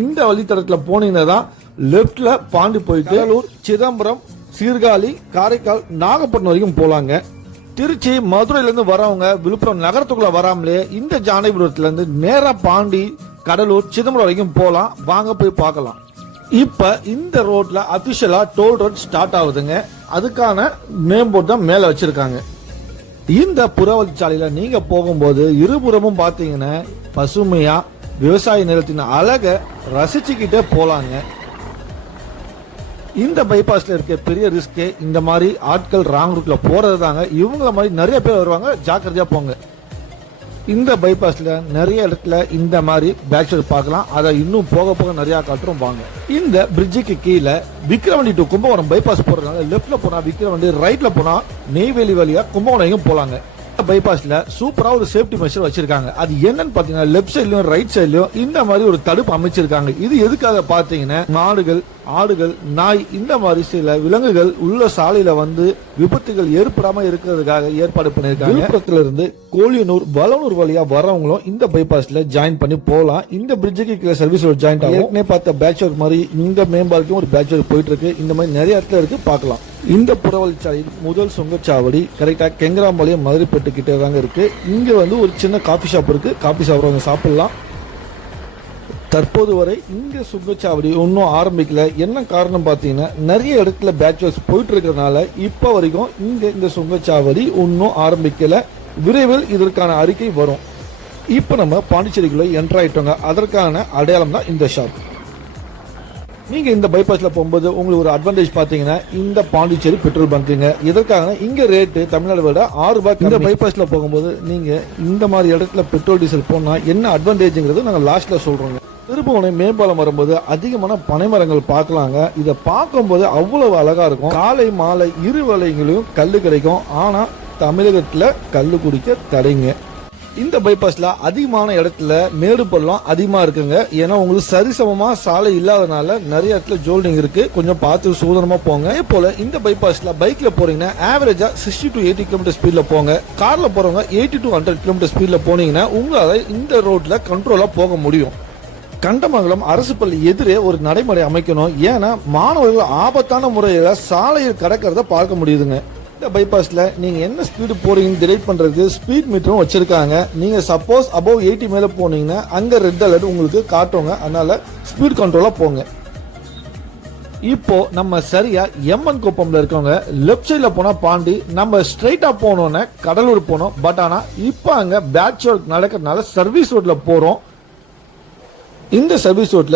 இந்த வழித்தடத்துல போனீங்கன்னா தான் லெப்ட்ல பாண்டி போயிட்டு கடலூர், சிதம்பரம், சீர்காழி, காரைக்கால், நாகப்பட்டினம் வரைக்கும் போலாங்க. திருச்சி, மதுரையில இருந்து வரவங்க விழுப்புரம் நகரத்துக்குள்ள வராமலே இந்த ஜானகிபுரத்துல இருந்து நேரா பாண்டி, கடலூர், சிதம்பரம் வரைக்கும் போலாம். வாங்க போய் பார்க்கலாம். இப்ப இந்த ரோட்ல அபிஷியலா டோல் ரோட் ஸ்டார்ட் ஆகுதுங்க. அதுக்கான நேம் போர்டு தான் மேல வச்சிருக்காங்க. இந்த புறவழிச்சாலையில நீங்க போகும்போது இருபுறமும் பாத்தீங்கன்னா பசுமையா விவசாய நிலத்தின் அழகை ரசிச்சுக்கிட்டே போலாங்க. இந்த பைபாஸ்ல இருக்க பெரிய ரிஸ்க் இந்த மாதிரி ஆட்கள் ராங் ரூட்ல போறது தாங்க. இவங்கள மாதிரி நிறைய பேர் வருவாங்க, ஜாக்கிரதையா போங்க. இந்த பைபாஸ்ல நிறைய இடத்துல இந்த மாதிரி பேக்சைட் பார்க்கலாம். அதை இன்னும் போக போக நிறைய காட்டுறோம் வாங்க. இந்த பிரிட்ஜுக்கு கீழே விக்கிரவாண்டி டு கும்பகோணம் பைபாஸ் போறதுனால லெப்ட்ல போனா விக்கிரவாண்டி, ரைட்ல போனா நெய்வேலி வழியா கும்பகோணம் போலாங்க. பைபாஸ்ல சூப்பரா ஒரு சேஃப்டி மெஷர் வச்சிருக்காங்க. அது என்னன்னு பாத்தீங்கன்னா லெப்ட் சைட்லயும் ரைட் சைட்லயும் இந்த மாதிரி ஒரு தடுப்பு அமைச்சிருக்காங்க. இது எதுக்காக பாத்தீங்கன்னா மாடுகள், ஆடுகள், நாய் இந்த மாதிரி சில விலங்குகள் உள்ள சாலையில வந்து விபத்துகள் ஏற்படாம இருக்கிறதுக்காக ஏற்பாடு பண்ணிருக்காங்க. விழுப்புரத்துல இருந்து கோழியனூர், வளனூர் வழியா வரவங்களும் இந்த பைபாஸ்ல ஜாயின் பண்ணி போலாம். இந்த பிரிட்ஜுக்கு கீழே சர்வீஸ் ரோட் ஜாயின் ஆகும். ஏற்கனவே பார்த்த பேட்ச் மாதிரி இந்த மேம்பாலத்துக்கும் ஒரு பேட்ச் போயிட்டு இருக்கு. இந்த மாதிரி நிறைய இடத்துல இருக்கு, பார்க்கலாம். இந்த புறவழிச்சாலையில் முதல் சுங்கச்சாவடி கரெக்டா கெங்கராம்பாளையம், மதுரைப்பேட்டு கிட்டே தாங்க இருக்கு. இங்க வந்து ஒரு சின்ன காபி ஷாப் இருக்கு. காபி சாப்பிடுறவங்க சாப்பிடலாம். தற்போது வரை இங்க சுங்கச்சாவடி ஒன்னும் ஆரம்பிக்கல. என்ன காரணம் பாத்தீங்கன்னா நிறைய இடத்துல பேட்சஸ் போயிட்டு இருக்கிறதுனால இப்ப வரைக்கும் இங்க இந்த சுங்கச்சாவடி ஒன்னும் ஆரம்பிக்கல. விரைவில் இதற்கான அறிக்கை வரும். இப்ப நம்ம பாண்டிச்சேரிக்குள்ள என்டர் ஆயிட்டோங்க. அதற்கான அடையாளம் தான் இந்த ஷாப். நீங்க இந்த பைபாஸ்ல போகும்போது உங்களுக்கு ஒரு அட்வான்டேஜ் பாத்தீங்கன்னா இந்த பாண்டிச்சேரி பெட்ரோல் பங்குங்க. இதற்காக இங்க ரேட்டு தமிழ்நாடு விட ₹6. இந்த பைபாஸ்ல போகும்போது நீங்க இந்த மாதிரி இடத்துல பெட்ரோல் டீசல் போனா என்ன அட்வான்டேஜ்ங்கிறது நாங்க லாஸ்ட்ல சொல்றோங்க. திருப்புவனம் மேம்பாலம் வரும்போது அதிகமான பனைமரங்கள் பார்க்கலாங்க. இதை பார்க்கும்போது அவ்வளவு அழகா இருக்கும். காலை மாலை இரு வேளைகளிலும் கல்லு கிடைக்கும். ஆனா தமிழகத்துல கல்லு குடிக்க தடைங்க. இந்த பைபாஸ்ல அதிகமான இடத்துல மேடு பள்ளம் அதிகமா இருக்குங்க. ஏன்னா உங்களுக்கு சரிசமமா சாலை இல்லாதனால நிறைய இடத்துல ஜோல்டிங் இருக்கு. கொஞ்சம் பார்த்து சூதனமா போங்க. அதே போல இந்த பைபாஸ்ல பைக்ல போறீங்கன்னா ஆவரேஜா 60 to 80 km ஸ்பீட்ல போங்க. கார்ல போறவங்க 80 to 100 km ஸ்பீட்ல போனீங்கன்னா உங்களால இந்த ரோட்ல கண்ட்ரோலா போக முடியும். கண்டமங்கலம் அரசு பள்ளி எதிரே ஒரு நடைமுறை அமைக்கணும். ஏன்னா மாணவர்கள் ஆபத்தான முறையில சாலையில் கடக்கிறத பார்க்க முடியுதுங்க. இந்த பைபாஸ்ல நீங்க என்ன ஸ்பீடு போறீங்கன்னு டிரைவ் பண்றதுக்கு ஸ்பீட் மீட்டரும் வச்சிருக்காங்க. நீங்க சப்போஸ் அபவ் 80 மேல போனீங்கன்னா அங்க ரெட் அலர்ட் உங்களுக்கு காட்டுவாங்க. அதனால ஸ்பீட் கண்ட்ரோலா போங்க. இப்போ நம்ம சரியா எம்என் குப்பம்ல இருக்கவங்க லெப்ட் சைட்ல போனா பாண்டி, நம்ம ஸ்ட்ரைட்டா போனோம்னா கடலூர் போனோம். பட் ஆனா இப்ப அங்க பேட்ச் ஒர்க் நடக்கிறதுனால சர்வீஸ் ரோட்ல போறோம். இந்த சர்வீஸ் ரோட்ல